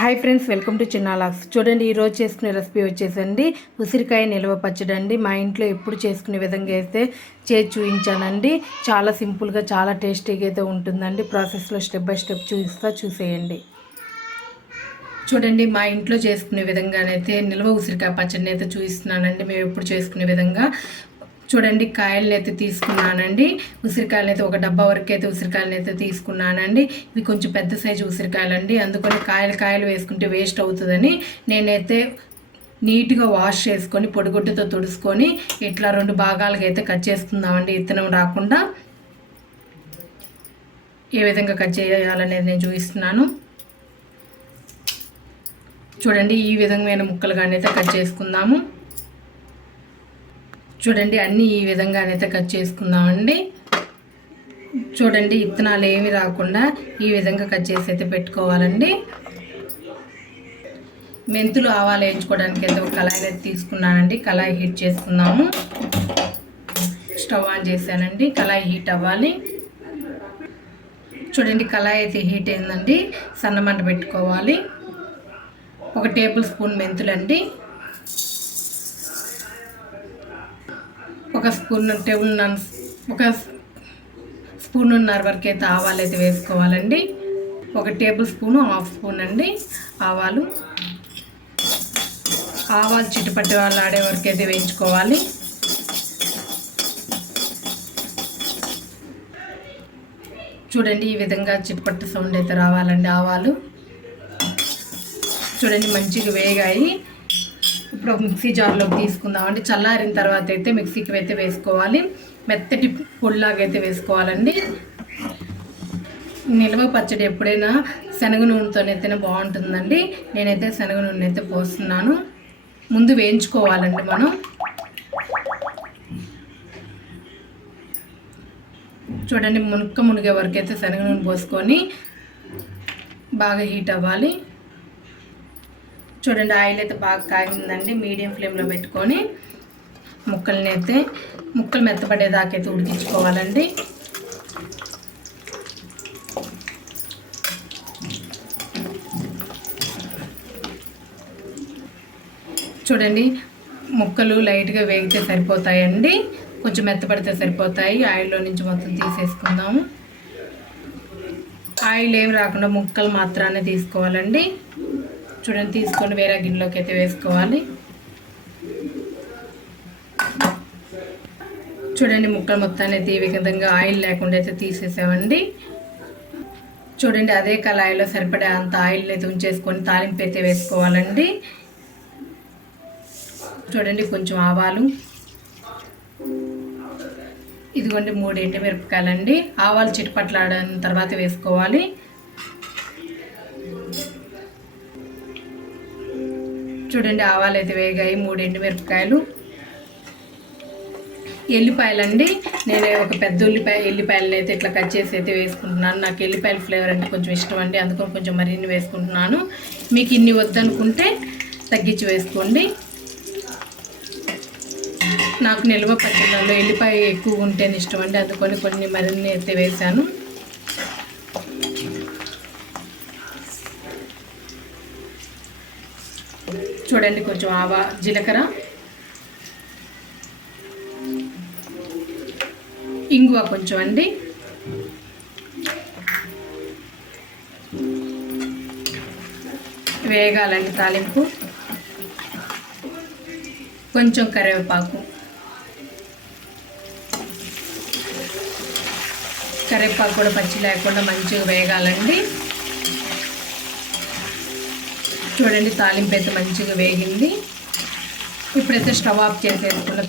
Hi friends welcome to చిన్నాలాక్స్ చూడండి ఈరోజు చేసుకునే రెసిపీ వచ్చేసండి. ఉసిరికాయ నిల్వ పచ్చడి అండి మా ఇంట్లో ఎప్పుడు చేసుకునే విధంగా అయితే చేసి చూపించానండి. చాలా సింపుల్గా చాలా టేస్టీగా అయితే ఉంటుందండి. ప్రాసెస్లో స్టెప్ బై స్టెప్ చూపిస్తా చూసేయండి. చూడండి మా ఇంట్లో చేసుకునే విధంగానైతే నిల్వ ఉసిరికాయ పచ్చడిని అయితే చూపిస్తున్నానండి. మేము ఎప్పుడు చేసుకునే విధంగా చూడండి కాయలను అయితే తీసుకున్నానండి. ఉసిరికాయలను అయితే ఒక డబ్బా వరకు అయితే ఉసిరికాయలను అయితే తీసుకున్నానండి. ఇవి కొంచెం పెద్ద సైజు ఉసిరికాయలు అండి అందుకని కాయలు కాయలు వేసుకుంటే వేస్ట్ అవుతుందని నేనైతే నీట్గా వాష్ చేసుకొని పొడిగుడ్డతో తుడుచుకొని ఇట్లా రెండు భాగాలుగా అయితే కట్ చేసుకుందామండి. ఇత్తనం రాకుండా ఏ విధంగా కట్ చేయాలనేది నేను చూపిస్తున్నాను. చూడండి ఈ విధమైన అయితే కట్ చేసుకుందాము. చూడండి అన్నీ ఈ విధంగానైతే కట్ చేసుకుందామండి. చూడండి ఇత్తనాలు ఏమి రాకుండా ఈ విధంగా కట్ చేసి అయితే పెట్టుకోవాలండి. మెంతులు ఆవాలు వేయించుకోవడానికి అయితే ఒక కళాయి అయితే తీసుకున్నానండి. కళాయి హీట్ చేసుకుందాము. స్టవ్ ఆన్ చేశానండి. కళాయి హీట్ అవ్వాలి. చూడండి కళాయి అయితే హీట్ అయిందండి. సన్నమంట పెట్టుకోవాలి. ఒక టేబుల్ స్పూన్ మెంతులండి. ఒక స్పూన్ టేబుల్ ఒక స్పూన్ ఉన్నర వరకు అయితే ఆవాలు అయితే వేసుకోవాలండి. ఒక టేబుల్ స్పూను హాఫ్ స్పూన్ అండి ఆవాలు. ఆవాలు చిటిపట్టి వాళ్ళు ఆడే వరకు అయితే వేయించుకోవాలి. చూడండి ఈ విధంగా చిట్టుపట్టు సౌండ్ అయితే రావాలండి ఆవాలు. చూడండి మంచిగా వేగాయి. ఇప్పుడు ఒక మిక్సీ జార్లోకి తీసుకుందామండి. చల్లారిన తర్వాత అయితే మిక్సీకి అయితే వేసుకోవాలి. మెత్తటి పొడిలాగా అయితే వేసుకోవాలండి. నిల్వ పచ్చడి ఎప్పుడైనా శనగ నూనెతోనైతేనే బాగుంటుందండి. నేనైతే శనగ నూనె అయితే పోస్తున్నాను. ముందు వేయించుకోవాలండి మనం. చూడండి మునక్క మునిగే వరకు అయితే శనగ నూనె పోసుకొని బాగా హీట్ అవ్వాలి. చూడండి ఆయిల్ అయితే బాగా కాగిందండి. మీడియం ఫ్లేమ్లో పెట్టుకొని ముక్కల్ని అయితే ముక్కలు మెత్తపడేదాకా అయితే ఉడికించుకోవాలండి. చూడండి ముక్కలు లైట్గా వేగితే సరిపోతాయండి. కొంచెం మెత్తపడితే సరిపోతాయి. ఆయిల్లో నుంచి మొత్తం తీసేసుకుందాము ఆయిల్ ఏం రాకుండా ముక్కలు మాత్రాన్ని తీసుకోవాలండి. చూడండి తీసుకొని వేరే గిన్నెలోకి అయితే వేసుకోవాలి. చూడండి ముక్కలు మొత్తాన్ని అయితే ఈ విధంగా ఆయిల్ లేకుండా అయితే తీసేసామండి. చూడండి అదే కళాయిలో సరిపడే అంత ఆయిల్ని అయితే ఉంచేసుకొని తాలింపు అయితే వేసుకోవాలండి. చూడండి కొంచెం ఆవాలు. ఇదిగోండి మూడు ఎండుమిరపకాయలండి. ఆవాలు చిటపట్లాడిన తర్వాత వేసుకోవాలి. చూడండి ఆవాలు అయితే వేగాయి మూడు ఎండుమిరపకాయలు ఎల్లిపాయలండి. నేను ఒక పెద్ద ఉల్లిపాయ ఎల్లిపాయలను అయితే ఇట్లా కట్ చేసి అయితే వేసుకుంటున్నాను. నాకు ఎల్లిపాయల ఫ్లేవర్ అంటే కొంచెం ఇష్టం అండి అందుకని కొంచెం మరిన్ని వేసుకుంటున్నాను. మీకు ఇన్ని వద్దనుకుంటే తగ్గించి వేసుకోండి. నాకు నిల్వ పచ్చళ్ళలో ఎల్లిపాయ ఎక్కువ ఉంటేనే ఇష్టం అండి అందుకని కొన్ని మరిన్ని అయితే వేసాను చూడండి కొంచెం ఆవా జీలకర్ర. ఇంగువ కొంచెం అండి. వేగాలండి తాలింపు. కొంచెం కరివేపాకు. కరివేపాకు కూడా పచ్చి లేకుండా మంచిగా వేగాలండి. చూడండి తాలింపు అయితే మంచిగా వేగింది. ఇప్పుడైతే స్టవ్ ఆఫ్ చేసేసుకున్న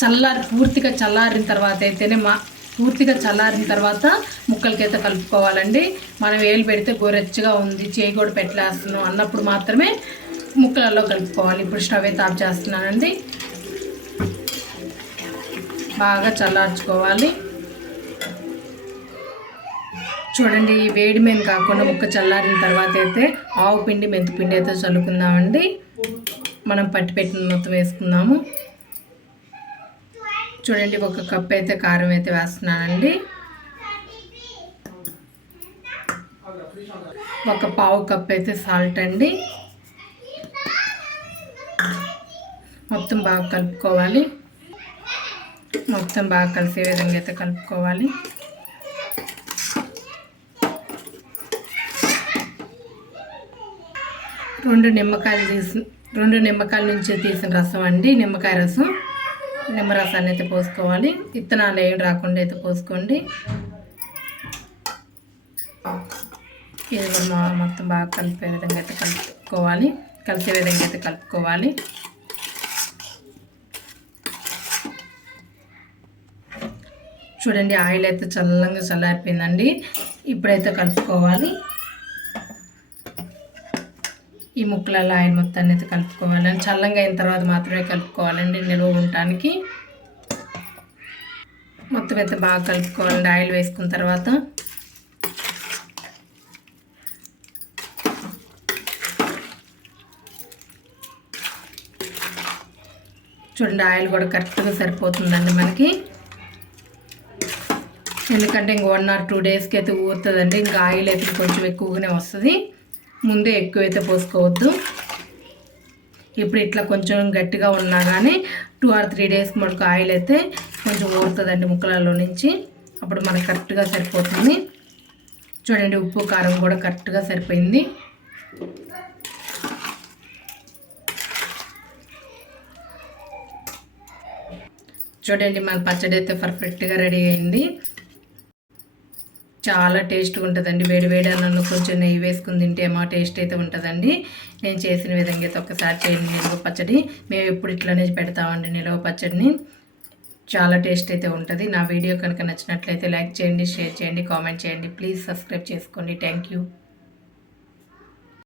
చల్లారి పూర్తిగా చల్లారిన తర్వాత అయితేనే మా పూర్తిగా చల్లారిన తర్వాత ముక్కలకైతే కలుపుకోవాలండి. మనం వేలు పెడితే గోరెచ్చగా ఉంది చేయి కూడా పెట్టలేస్తున్నాం అన్నప్పుడు మాత్రమే ముక్కలలో కలుపుకోవాలి. ఇప్పుడు స్టవ్ అయితే ఆఫ్ చేస్తున్నానండి. బాగా చల్లార్చుకోవాలి. చూడండి ఈ వేడి మీద కాకుండా ముక్క చల్లారిన తర్వాత అయితే ఆవు పిండి మెంతి పిండి అయితే చల్లుకుందామండి. మనం పట్టి పెట్టిన మొత్తం వేసుకుందాము. చూడండి ఒక కప్ అయితే కారం అయితే వేస్తున్నానండి. ఒక పావు కప్ అయితే సాల్ట్ అండి. మొత్తం బాగా కలుపుకోవాలి. మొత్తం బాగా కలిసే విధంగా అయితే కలుపుకోవాలి. రెండు నిమ్మకాయలు తీసి రెండు నిమ్మకాయల నుంచి తీసిన రసం అండి. నిమ్మకాయ రసం. నిమ్మరసాన్ని అయితే పోసుకోవాలి. విత్తనాలు ఏం రాకుండా అయితే పోసుకోండి. ఇది మొత్తం బాగా కలిపే విధంగా అయితే కలుపుకోవాలి. కలిసే విధంగా అయితే కలుపుకోవాలి. చూడండి ఆయిల్ అయితే చల్లంగా చల్లారిపోయిందండి. ఇప్పుడైతే కలుపుకోవాలి. ఈ ముక్కలలో ఆయిల్ మొత్తాన్ని అయితే కలుపుకోవాలని చల్లంగా అయిన తర్వాత మాత్రమే కలుపుకోవాలండి. నిల్వ ఉండటానికి మొత్తం అయితే బాగా కలుపుకోవాలండి. ఆయిల్ వేసుకున్న తర్వాత చూడండి ఆయిల్ కూడా కరెక్ట్గా సరిపోతుందండి మనకి. ఎందుకంటే ఇంక వన్ ఆర్ టూ డేస్కి అయితే ఊరుతుందండి. ఇంకా ఆయిల్ అయితే కొంచెం ఎక్కువగానే వస్తుంది. ముందే ఎక్కువ అయితే పోసుకోవద్దు. ఇప్పుడు ఇట్లా కొంచెం గట్టిగా ఉన్నా కానీ టూ ఆర్ త్రీ డేస్కి మనకు ఆయిల్ అయితే కొంచెం ఊరుతుందండి ముక్కలలో నుంచి. అప్పుడు మనకు కరెక్ట్గా సరిపోతుంది. చూడండి ఉప్పు కారం కూడా కరెక్ట్గా సరిపోయింది. చూడండి మన పచ్చడి అయితే పర్ఫెక్ట్గా రెడీ అయింది. చాలా టేస్ట్గా ఉంటుందండి. వేడి వేడి అన్నంలో కొంచెం నెయ్యి వేసుకుని తింటే ఏమో టేస్ట్ అయితే ఉంటుందండి. నేను చేసిన విధంగా అయితే ఒకసారి చేయండి. నిలువ పచ్చడి. మేము ఎప్పుడు ఇట్లానే పెడతామండి నిలువ పచ్చడిని. చాలా టేస్ట్ అయితే ఉంటుంది. నా వీడియో కనుక నచ్చినట్లయితే లైక్ చేయండి షేర్ చేయండి కామెంట్ చేయండి. ప్లీజ్ సబ్స్క్రైబ్ చేసుకోండి. Thank you.